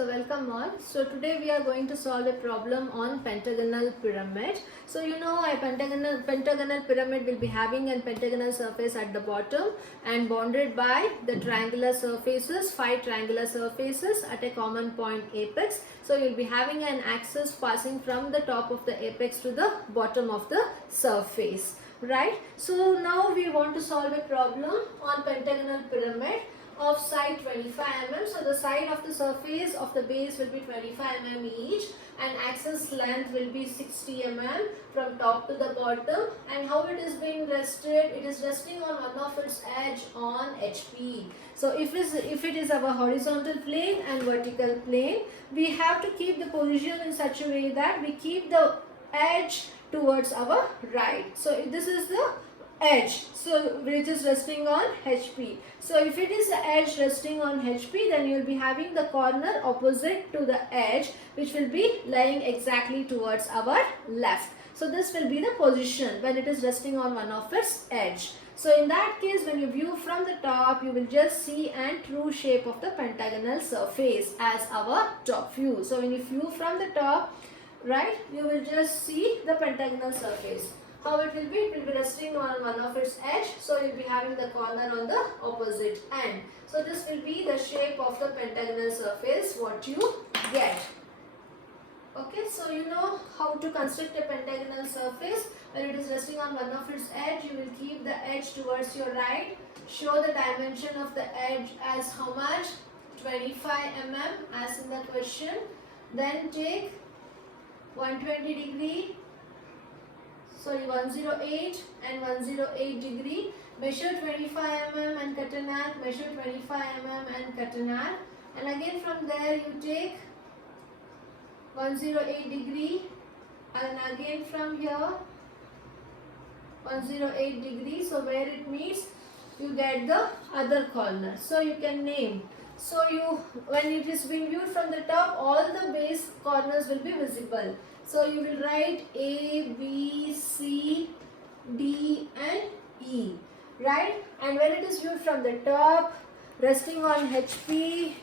So welcome all. So today we are going to solve a problem on pentagonal pyramid. So you know a pentagonal pyramid will be having a pentagonal surface at the bottom and bounded by the triangular surfaces, 5 triangular surfaces at a common point apex. So you'll be having an axis passing from the top of the apex to the bottom of the surface. Right? So now we want to solve a problem on pentagonal pyramid of side 25 mm. So the side of the surface of the base will be 25 mm each and axis length will be 60 mm from top to the bottom. And how it is being rested? It is resting on one of its edge on HP. So if it is our horizontal plane and vertical plane, we have to keep the position in such a way that we keep the edge towards our right. So this is the edge, so which is resting on HP. So if it is the edge resting on HP, then you will be having the corner opposite to the edge, which will be lying exactly towards our left. So this will be the position when it is resting on one of its edge. So in that case, when you view from the top, you will just see an true shape of the pentagonal surface as our top view. So when you view from the top, right, you will just see the pentagonal surface. How it will be? It will be resting on one of its edge. So you will be having the corner on the opposite end. So this will be the shape of the pentagonal surface what you get. Okay, so you know how to construct a pentagonal surface. When it is resting on one of its edge, you will keep the edge towards your right. Show the dimension of the edge as how much? 25 mm as in the question. Then take 120 degree. 108 and 108 degree. Measure 25 mm and cut an arc. Measure 25 mm and cut an arc. And again from there you take 108 degree. And again from here 108 degree. So where it meets, you get the other corner. So you can name. So when it is being viewed from the top, all the base corners will be visible. So you will write A, B, C, D and E, right? And when it is viewed from the top, resting on HP,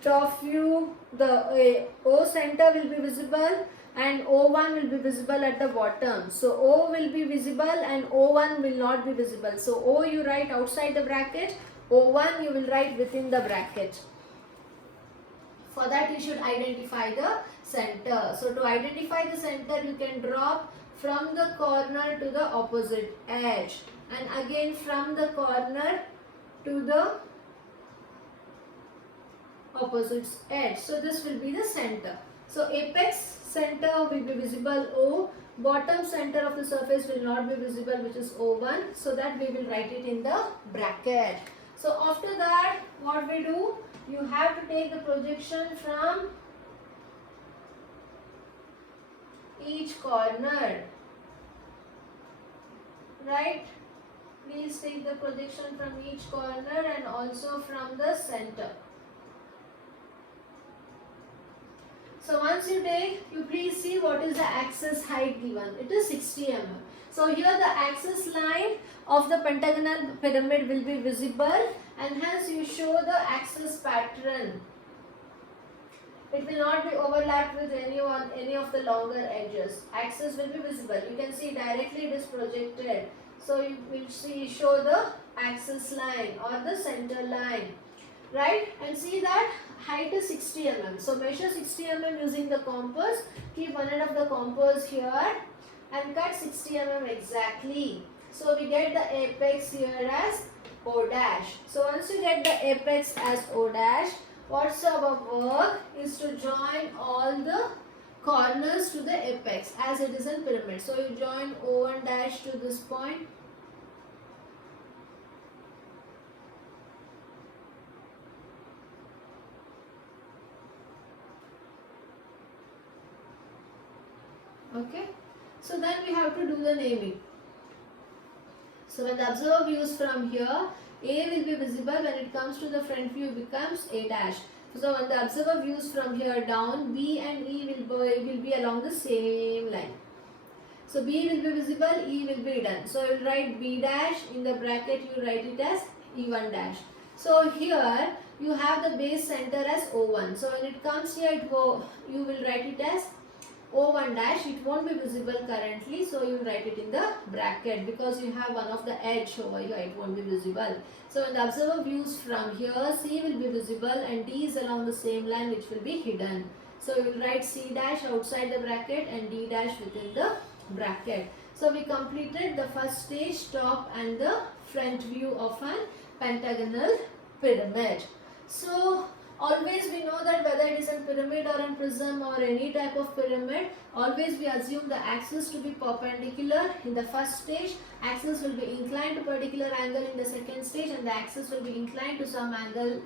top view, the O center will be visible and O1 will be visible at the bottom. So O will be visible and O1 will not be visible. So O you write outside the bracket, O1 you will write within the bracket. For that you should identify the center. So to identify the center, you can drop from the corner to the opposite edge and again from the corner to the opposite edge. So this will be the center. So apex center will be visible O, bottom center of the surface will not be visible, which is O1. So that we will write it in the bracket. So after that, what we do? You have to take the projection from each corner, right? Please take the projection from each corner and also from the center. So once you take, you please see what is the axis height given. It is 60 mm. So here the axis line of the pentagonal pyramid will be visible and hence you show the axis pattern. It will not be overlapped with any of the longer edges. Axis will be visible. You can see directly it is projected. So you will show the axis line or the center line. Right? And see that height is 60 mm. So measure 60 mm using the compass. Keep one end of the compass here and cut 60 mm exactly. So we get the apex here as O dash. So once you get the apex as O dash, what's our work is to join all the corners to the apex as it is in pyramid. So you join O1 dash to this point. Okay. So then we have to do the naming. So when the observer views from here, A will be visible. When it comes to the front view, becomes A dash. So when the observer views from here down, B and E will be along the same line. So B will be visible, E will be hidden. So you will write B dash in the bracket. You write it as E1 dash. So here you have the base center as O1. So when it comes here, you will write it as O1 dash. It won't be visible currently, so you write it in the bracket because you have one of the edge over here, it won't be visible. So when the observer views from here, C will be visible and D is along the same line which will be hidden. So you will write C dash outside the bracket and D dash within the bracket. So we completed the first stage, top and the front view of an pentagonal pyramid. So always we know that whether it is a pyramid or a prism or any type of pyramid, always we assume the axis to be perpendicular in the first stage, axis will be inclined to particular angle in the second stage, and the axis will be inclined to some angle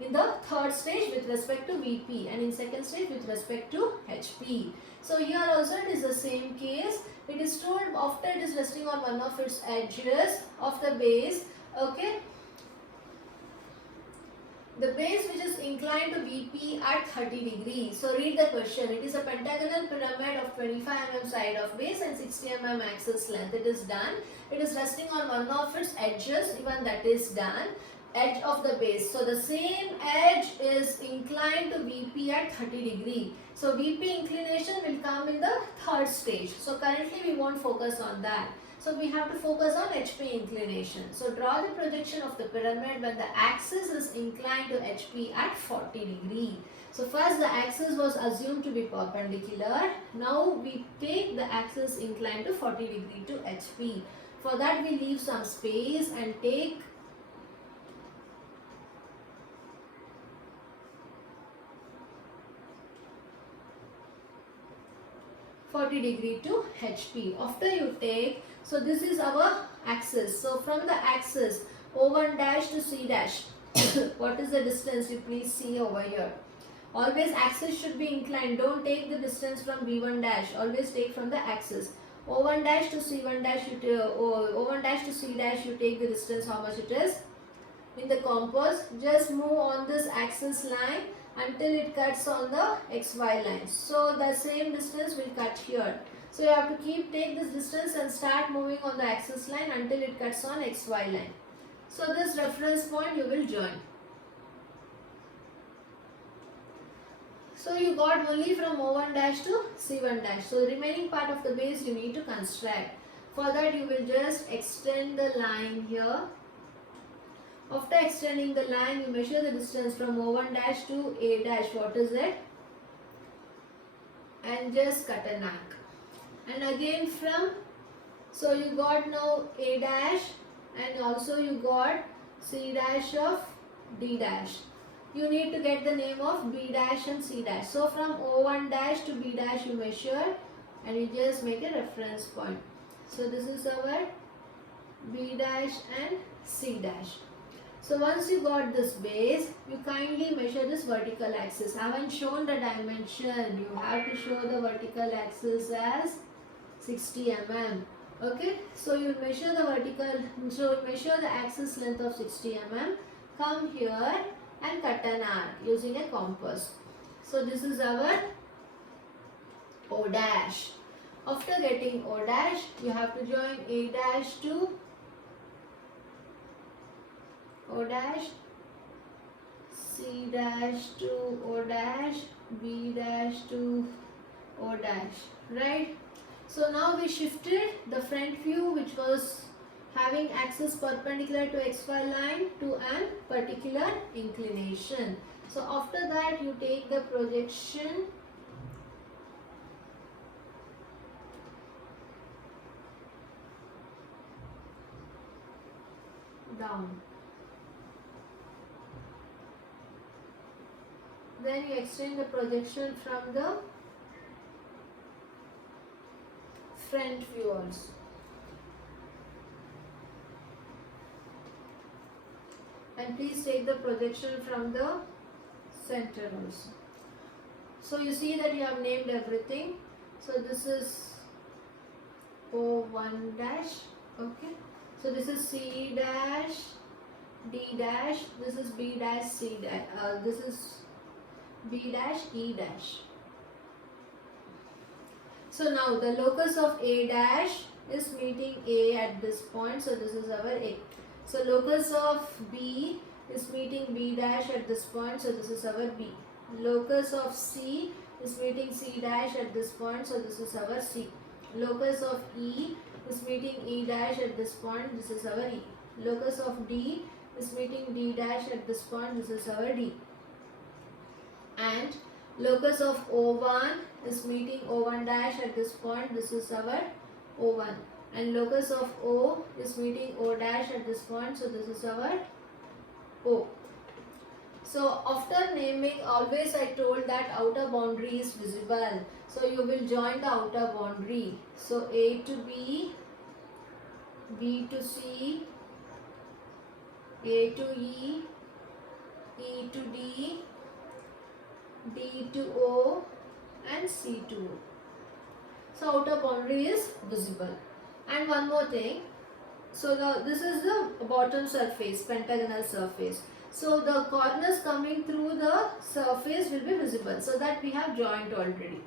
in the third stage with respect to VP, and in second stage with respect to HP. So here also it is the same case. It is told after it is resting on one of its edges of the base, okay, the base which is inclined to VP at 30 degrees. So read the question. It is a pentagonal pyramid of 25 mm side of base and 60 mm axis length. It is done. It is resting on one of its edges, even that is done. Edge of the base. So the same edge is inclined to VP at 30 degree. So VP inclination will come in the third stage. So currently we won't focus on that. So we have to focus on HP inclination. So draw the projection of the pyramid when the axis is inclined to HP at 40 degree. So first the axis was assumed to be perpendicular. Now we take the axis inclined to 40 degree to HP. For that we leave some space and take degree to HP. After you take, so this is our axis. So from the axis O1 dash to C dash, what is the distance? You please see over here. Always axis should be inclined. Don't take the distance from B1 dash. Always take from the axis. O1 dash to C1 dash, O1 dash to C dash, you take the distance how much it is. In the compass, just move on this axis line until it cuts on the XY line. So the same distance will cut here. So you have to take this distance and start moving on the axis line until it cuts on XY line. So this reference point you will join. So you got only from O1 dash to C1 dash. So the remaining part of the base you need to construct. For that you will just extend the line here. After extending the line, you measure the distance from O1 dash to A dash. What is it? And just cut a arc. And again from, so you got now A dash and also you got C dash of D dash. You need to get the name of B dash and C dash. So from O1 dash to B dash you measure and you just make a reference point. So this is our B dash and C dash. So once you got this base, you kindly measure this vertical axis. I haven't shown the dimension. You have to show the vertical axis as 60 mm. Okay, so you measure the the axis length of 60 mm. Come here and cut an arc using a compass. So this is our O dash. After getting O dash, you have to join A dash to O dash, C dash to O dash, B dash to O dash, right? So now we shifted the front view which was having axis perpendicular to XY line to an particular inclination. So after that you take the projection down. Then you extend the projection from the front view also. And please take the projection from the center also. So you see that you have named everything. So this is O1 dash, okay. So this is C dash, D dash, this is B dash, C dash, this is B dash, E dash. So now the locus of A dash is meeting A at this point. So this is our A. So locus of B is meeting B dash at this point, so this is our B. Locus of C is meeting C dash at this point, so this is our C. Locus of E is meeting E dash at this point, this is our E. Locus of D is meeting D dash at this point, this is our D. And locus of O1 is meeting O1 dash at this point, this is our O1. And locus of O is meeting O dash at this point, so this is our O. So after naming, always I told that outer boundary is visible. So you will join the outer boundary. So A to B, B to C, A to E, E to D, D to O and C to O. So outer boundary is visible. And one more thing. So this is the bottom surface, pentagonal surface. So the corners coming through the surface will be visible. So that we have joined already.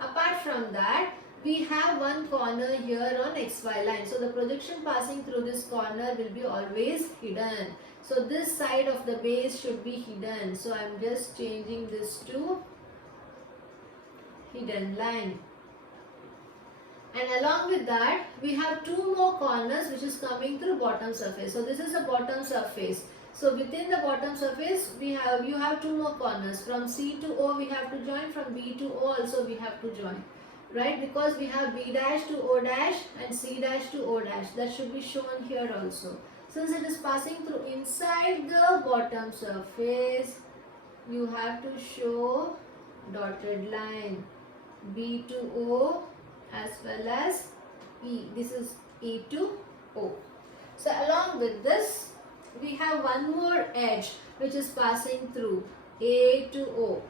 Apart from that, we have one corner here on XY line. So the projection passing through this corner will be always hidden. So this side of the base should be hidden. So I am just changing this to hidden line. And along with that, we have two more corners which is coming through bottom surface. So this is the bottom surface. So within the bottom surface, you have two more corners. From C to O we have to join. From B to O also we have to join. Right? Because we have B dash to O dash and C dash to O dash. That should be shown here also. Since it is passing through inside the bottom surface, you have to show dotted line. B to O as well as E. This is E to O. So along with this, we have one more edge which is passing through A to O.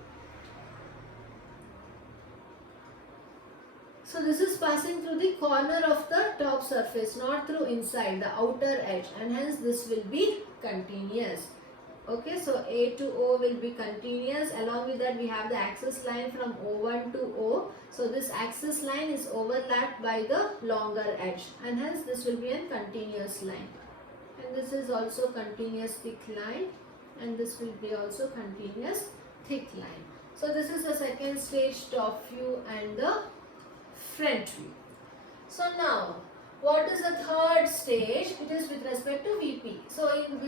So this is passing through the corner of the top surface, not through inside, the outer edge, and hence this will be continuous. Okay, so A to O will be continuous. Along with that, we have the axis line from O1 to O. So this axis line is overlapped by the longer edge, and hence this will be a continuous line. And this is also continuous thick line, and this will be also continuous thick line. So this is the second stage top view and the front view. So now, what is the third stage? It is with respect to VP. So in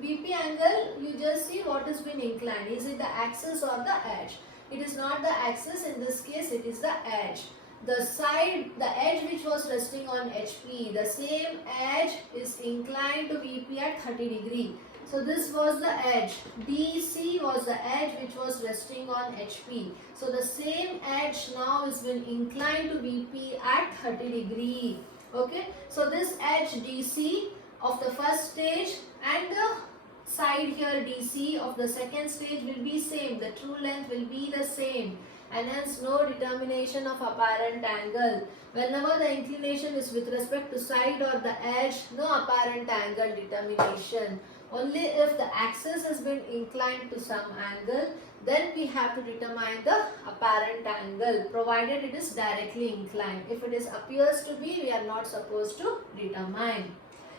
VP angle, you just see what has been inclined. Is it the axis or the edge? It is not the axis. In this case, it is the edge. The side, the edge which was resting on HP, the same edge is inclined to VP at 30 degree. So this was the edge. DC was the edge which was resting on HP. So the same edge now has been inclined to VP at 30 degree. Okay. So this edge DC of the first stage and the side here DC of the second stage will be same. The true length will be the same. And hence no determination of apparent angle. Whenever the inclination is with respect to side or the edge, no apparent angle determination. Only if the axis has been inclined to some angle, then we have to determine the apparent angle, provided it is directly inclined. If it appears to be, we are not supposed to determine.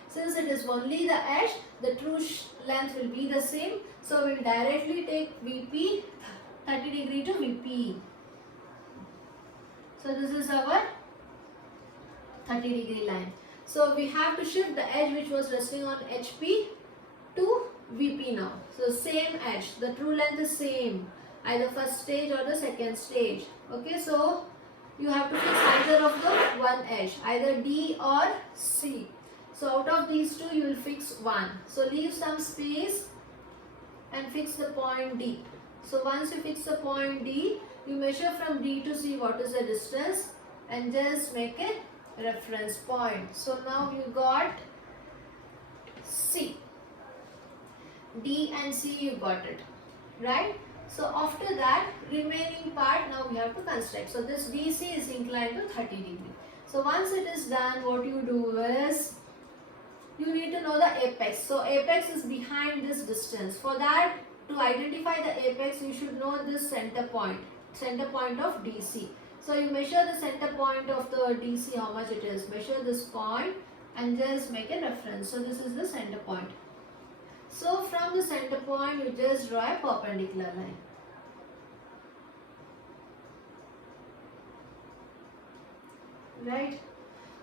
Since it is only the edge, the true length will be the same. So we will directly take VP 30 degree to VP. So this is our 30 degree line. So we have to shift the edge which was resting on HP to VP now. So same edge, the true length is same, either first stage or the second stage. Okay, so you have to fix either of the one edge, either D or C. So out of these two you will fix one. So leave some space and fix the point D. So once you fix the point D, you measure from D to C what is the distance and just make a reference point. So now you got C. D and C you got it, right? So after that, remaining part now we have to construct. So this DC is inclined to 30 degree. So once it is done, what you do is, you need to know the apex. So apex is behind this distance. For that, to identify the apex, you should know this center point of DC. So you measure the center point of the DC, how much it is. Measure this point and just make a reference. So this is the center point. So from the center point, you just draw a perpendicular line. Right?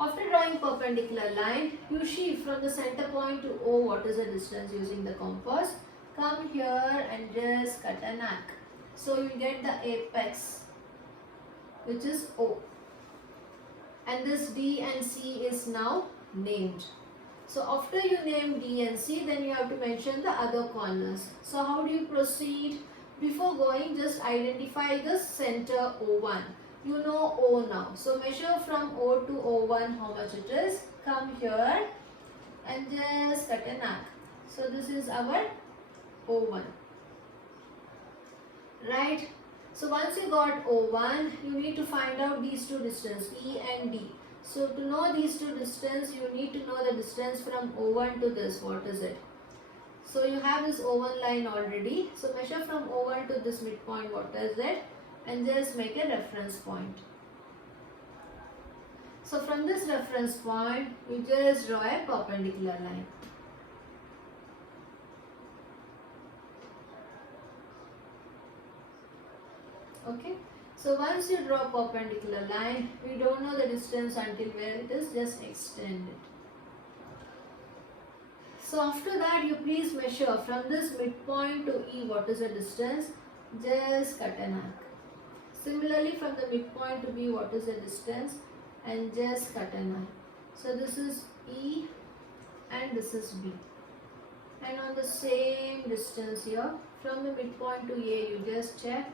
After drawing perpendicular line, you see from the center point to O what is the distance using the compass. Come here and just cut an arc. So you get the apex, which is O. And this D and C is now named. So after you name D and C, then you have to mention the other corners. So how do you proceed? Before going, just identify the center O1. You know O now. So measure from O to O1 how much it is. Come here and just cut an arc. So this is our O1. Right? So once you got O1, you need to find out these two distances, E and D. So to know these two distance, you need to know the distance from O1 to this. What is it? So you have this O1 line already. So measure from O1 to this midpoint. What is it? And just make a reference point. So from this reference point, you just draw a perpendicular line. Okay. So once you draw perpendicular line, we don't know the distance until where it is, just extend it. So after that, you please measure from this midpoint to E what is the distance, just cut an arc. Similarly from the midpoint to B what is the distance and just cut an arc. So this is E and this is B. And on the same distance here, from the midpoint to A you just check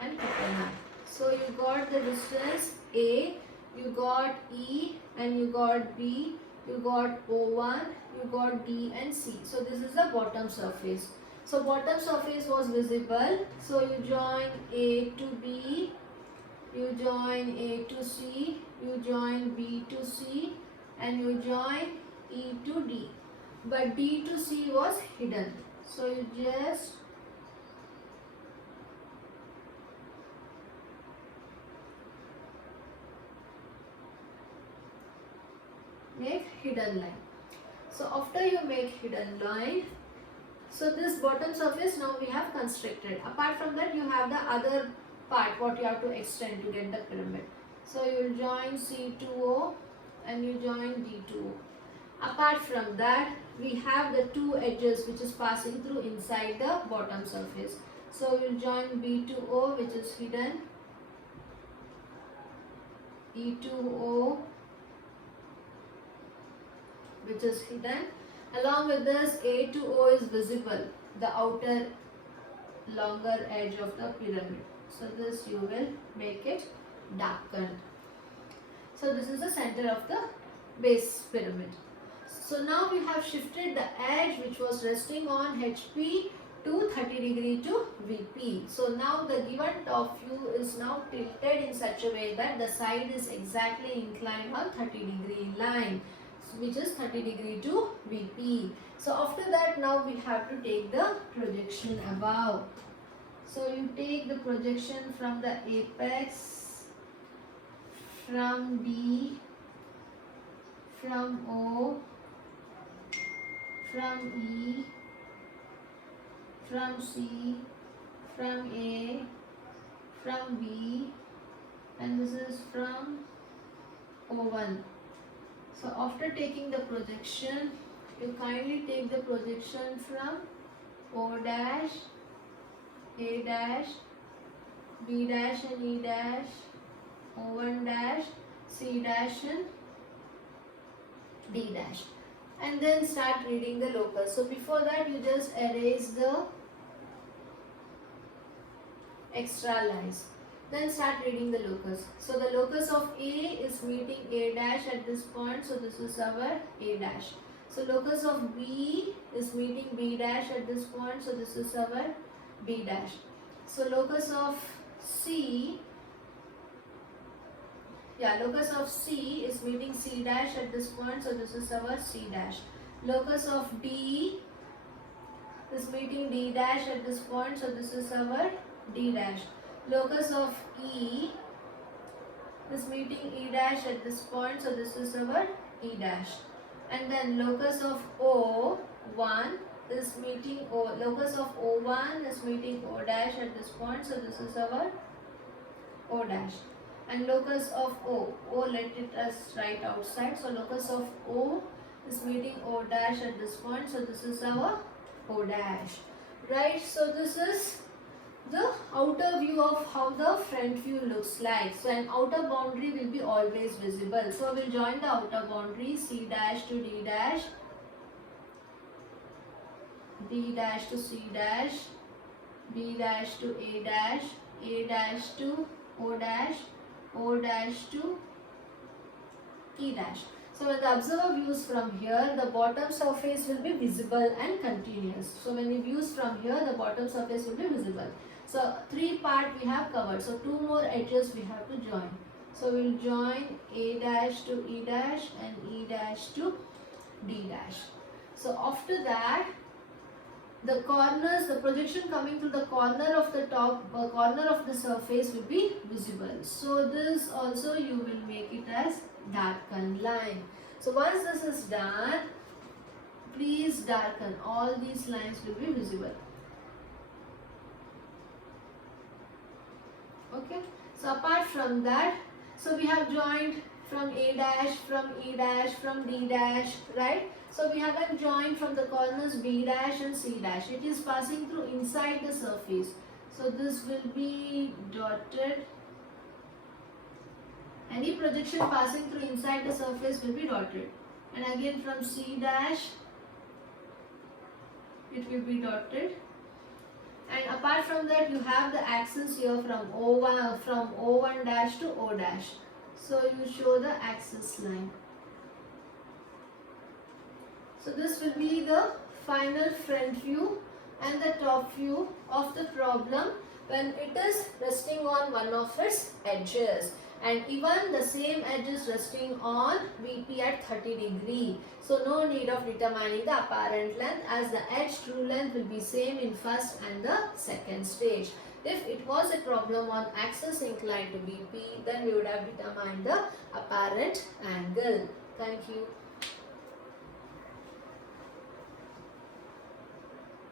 and cut an arc. So you got the distance A, you got E and you got B, you got O1, you got D and C. So this is the bottom surface. So bottom surface was visible. So you join A to B, you join A to C, you join B to C and you join E to D. But D to C was hidden. So you just make hidden line. So after you make hidden line, so this bottom surface now we have constructed. Apart from that, you have the other part what you have to extend to get the pyramid. So you will join C2O and you join D2O. Apart from that, we have the two edges which is passing through inside the bottom surface. So you will join B2O which is hidden, E2O which is hidden. Along with this, A to O is visible, the outer longer edge of the pyramid. So this you will make it darkened. So this is the center of the base pyramid. So now we have shifted the edge which was resting on HP to 30 degree to VP. So now the given top view is now tilted in such a way that the side is exactly inclined on 30 degree line, which is 30 degree to VP. So after that, now we have to take the projection above. So you take the projection from the apex, from D, from O, from E, from C, from A, from B, and this is from O1. So after taking the projection, you kindly take the projection from O dash, A dash, B dash and E dash, O1 dash, C dash and D dash, and then start reading the locus. So before that, you just erase the extra lines. Then start reading the locus. So the locus of A is meeting A dash at this point. So this is our A dash. So locus of B is meeting B dash at this point. So this is our B dash. So locus of C, locus of C is meeting C dash at this point. So this is our C dash. Locus of D is meeting D dash at this point. So this is our D dash. Locus of E is meeting E dash at this point, so this is our E dash. And then locus of O1 is meeting O, locus of O1 is meeting O dash at this point, so this is our O dash. And locus of O let it as right outside, so locus of O is meeting O dash at this point, so this is our O dash, right? So this is the outer view of how the front view looks like. So an outer boundary will be always visible. So we'll join the outer boundary, C dash to D dash, D dash to C dash, B dash to A dash to O dash, O dash to E dash. So when the observer views from here, the bottom surface will be visible and continuous. So when he views from here, the bottom surface will be visible. So 3 parts we have covered. So 2 more edges we have to join. So we will join A dash to E dash and E dash to D dash. So after that, the corners, the projection coming through the corner of the top, corner of the surface will be visible. So this also you will make it as darkened line. So once this is done, please darken. All these lines will be visible. Okay. So apart from that, so we have joined from A dash, from E dash, from D dash, right? So we haven't joined from the corners B dash and C dash. It is passing through inside the surface. So this will be dotted. Any projection passing through inside the surface will be dotted. And again from C dash, it will be dotted. And apart from that, you have the axis here from O1 dash to O dash. So you show the axis line. So this will be the final front view and the top view of the problem when it is resting on one of its edges. And even the same edge is resting on VP at 30 degree. So no need of determining the apparent length, as the edge true length will be same in first and the second stage. If it was a problem on axis inclined to VP, then we would have determined the apparent angle. Thank you.